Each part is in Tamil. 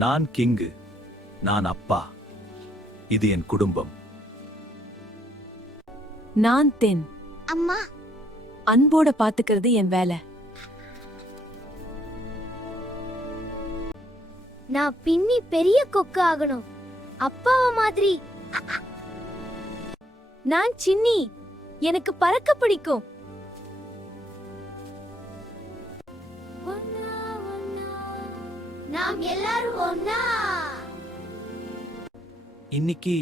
நான் கிங்கு. நான் அப்பா. இது என் குடும்பம். நான் தென். அம்மா. அன்போட பாத்துக்கிறது என் வேலை. நான் பின்னி பெரிய கொக்கு ஆகணும், அப்பாவ மாதிரி. நான் சின்னி. எனக்கு பறக்க பிடிக்கும். நாம் எல்லாரும் ஒண்ணா. இன்னைக்கு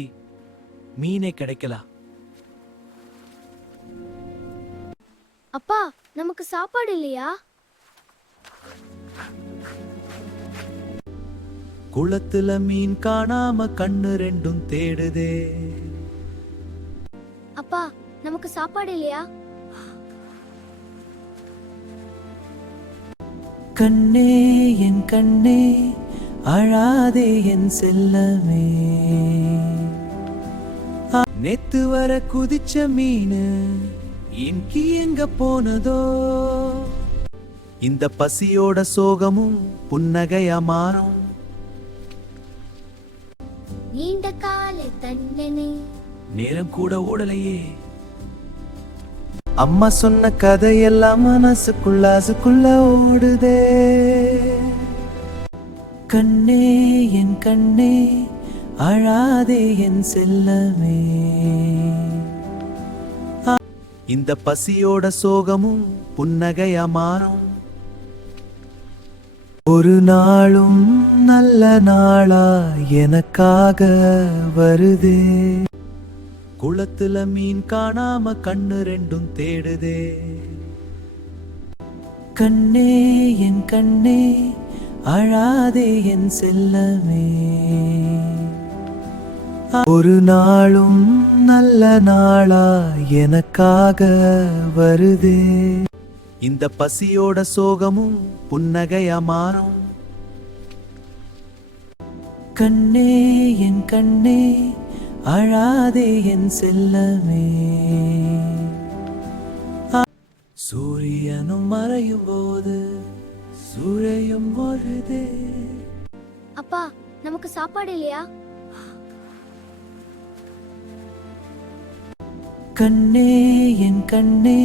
மீனே கிடைக்கல. அப்பா, நமக்கு சாப்பாடு இல்லையா? குளத்துல மீன் காணாம கண்ணு ரெண்டும் தேடுதே. அப்பா, நமக்கு சாப்பாடு இல்லையா? கண்ணே என் கண்ணே அழாதே என் செல்லமே. நேத்து வர குதிச்ச மீனு இன்கி எங்க போனதோ. இந்த பசியோட சோகமும் புன்னகையா மாறும். நீண்ட கால தண்டனை நேரம் கூட ஓடலையே. அம்மா சொன்ன கதையெல்லாம் மனசுக்குள்ள ஓடுதே. கண்ணே என் கண்ணே அழாதே என் செல்லமே. இந்த பசியோட சோகமும் புன்னகையா மாறும். ஒரு நாளும் நல்ல நாளா எனக்காக வருதே. குளத்துல மீன் காணாம கண்ணு ரெண்டும் தேடுதே. கண்ணே என் கண்ணே அழாதே என் செல்லமே. ஒரு நாளும் நல்ல நாளா எனக்காக வருதே. இந்த பசியோட சோகமும் புன்னகையா மாறும். கண்ணே என் கண்ணே அழாதே என் செல்லமே. சூரியனும் மறையும் போது சூழையும் வருதே. அப்பா, நமக்கு சாப்பாடு இல்லையா? கண்ணே என் கண்ணே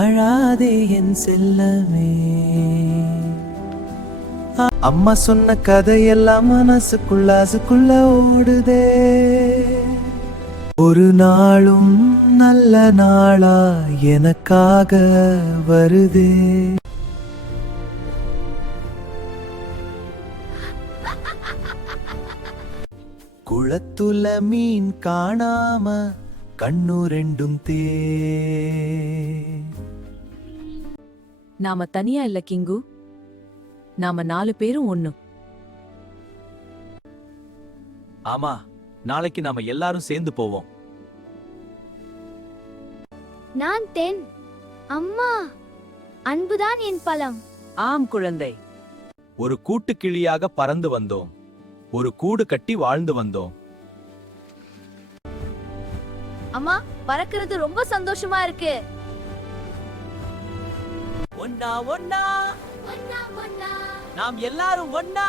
அழாதே என் செல்லமே. அம்மா சொன்ன கதையெல்லாம் மனசுக்குள்ள ஓடுதே. ஒரு நாளும் நல்ல நாளா எனக்காக வருதே. குளத்துல மீன் காணாம கண்ணு ரெண்டும் தே. நாம தனியா இல்ல கிங்கு. நாம 4 பேரும் ஒண்ணு. ஆமா, நாளைக்கு நாம எல்லாரும் சேர்ந்து போவோம். நான் தென். அம்மா, அன்புதான் என் பலம். ஆம் குழந்தை. ஒரு கூட்டுக்கிளியாக பறந்து வந்தோம். ஒரு கூடு கட்டி வாழ்ந்து வந்தோம். அம்மா, பறக்கிறது ரொம்ப சந்தோஷமா இருக்கு. ஒன்னா ஒன்னா ஒண்ணா ஒண்ணா நாம் எல்லாரும் ஒன்னா.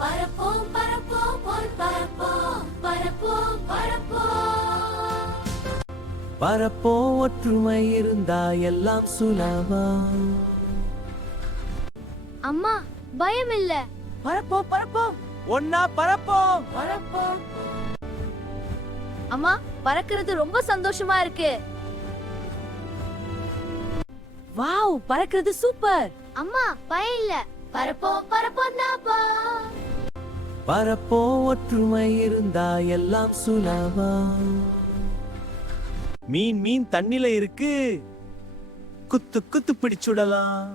பரப்போம் பரப்போம் போல் பரப்போம் பரப்போம் பரப்போம். பரப்போ ஒற்றுமை இருந்தா எல்லாம் சுலபம். அம்மா, பயம் இல்ல. பரப்போ பரப்போ ஒன்னா பரப்போம் பரப்போம். அம்மா, பறக்கிறது ரொம்ப சந்தோஷமா இருக்கு. வாவ், பறக்கிறது சூப்பர். அம்மா, பயம் இல்ல. பரப்போம் பரப்போம் நாப்பா. பரப்போ ஒற்றுமை இருந்தா எல்லாம் சுலபம். மீன் மீன் தண்ணில இருக்கு. குத்து குத்து பிடிச்சுடலாம்.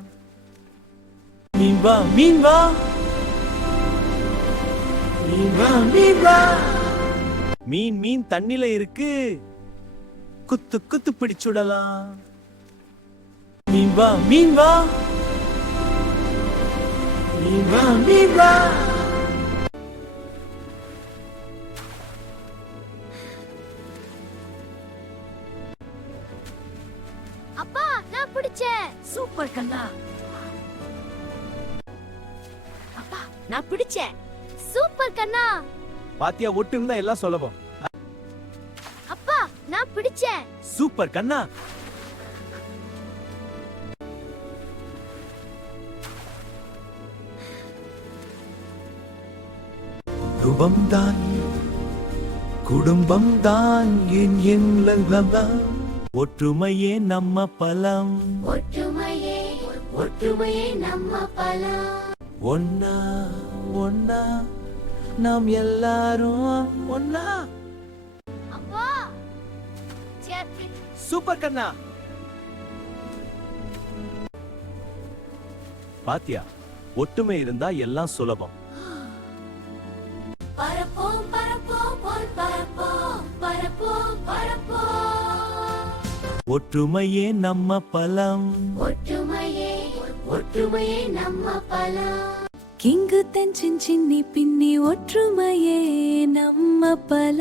மீன் வா மீன் வா மீன் வா மீன் வா. மீன் மீன் தண்ணில இருக்கு. குத்து குத்து பிடிச்சுடலாம். மீன் வா மீன் வா மீன் வா மீன் வா. அப்பா, நான் பிடிச்சேன். சூப்பர் கண்ணா. நான் பிடிச்சேன். சூப்பர் கண்ணா. பாத்தியா, ஒட்டு இருந்தா எல்லாம் சுலபம். அப்பா நான் பிடிச்சேன். சூப்பர் கண்ணா. குடும்பம்தான் குடும்பம்தான் என் எண்ணங்கள். ஒற்றுமையே நம்ம பலம். ஒற்றுமையே நம்ம பலம். ஒன்னா ஒன்னா நாம் எல்லாரும் ஒன்னா. அப்பா சரி. சூப்பர் கண்ணா. பாத்தியா, ஒற்றுமை இருந்தா எல்லாம் சுலபம். பரப்போம் பரப்போம் போல் பரப்போம் பரப்போம் பரப்போம். ஒற்றுமையே நம்ம பலம். ஒற்றுமையே நம்ம பலம். கிங்கு தென்சின் சின்னி பின்னி ஒற்றுமையே நம்ம பல.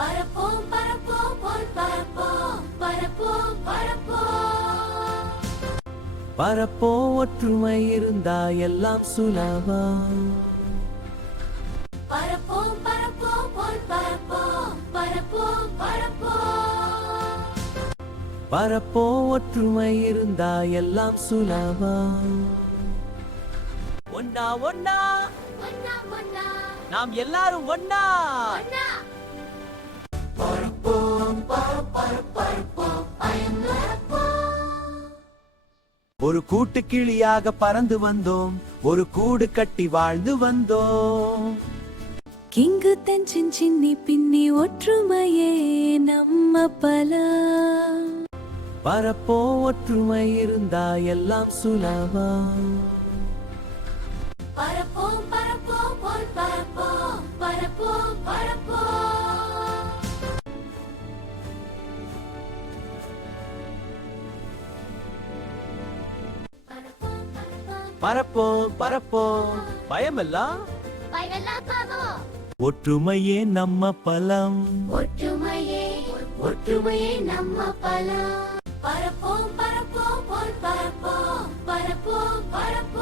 பரப்போம் பரப்போம் போல் பரப்போம் பரப்போம் பரப்போம். பரப்போ ஒற்றுமை இருந்தா எல்லாம் சுலபம். பரப்போம் பரப்போம் போல் பரப்போம் பரப்போம் பரப்போம். பரப்போ ஒற்றுமை இருந்தா எல்லாம் சுலபம். ஒன்னா ஒன்னா ஒன்னா ஒன்னா நாம் எல்லாரும் ஒன்னா. ஒன்னா. ஒரு கூட்டு கிளியாக பறந்து வந்தோம், ஒரு கூடு கட்டி வாழ்ந்து வந்தோம். கிங்கு தென்சின் சின்னி பின்னி ஒற்றுமையே நம்ம பல. பரப்போ ஒற்றுமை இருந்தா எல்லாம் சுலபம். பரப்போம் பரப்போம் போல் பரப்போம் பரப்போம் பரப்போம். பரப்போம் பரப்போம் பரப்போம் பரப்போம் பயமெல்லாம். பயமெல்லாம் போகும். ஒற்றுமையே நம்ம பலம். ஒற்றுமையே நம்ம பலம். பரப்போம் பரப்போம் போல் பரப்போம் பரப்போம் பரப்போம்.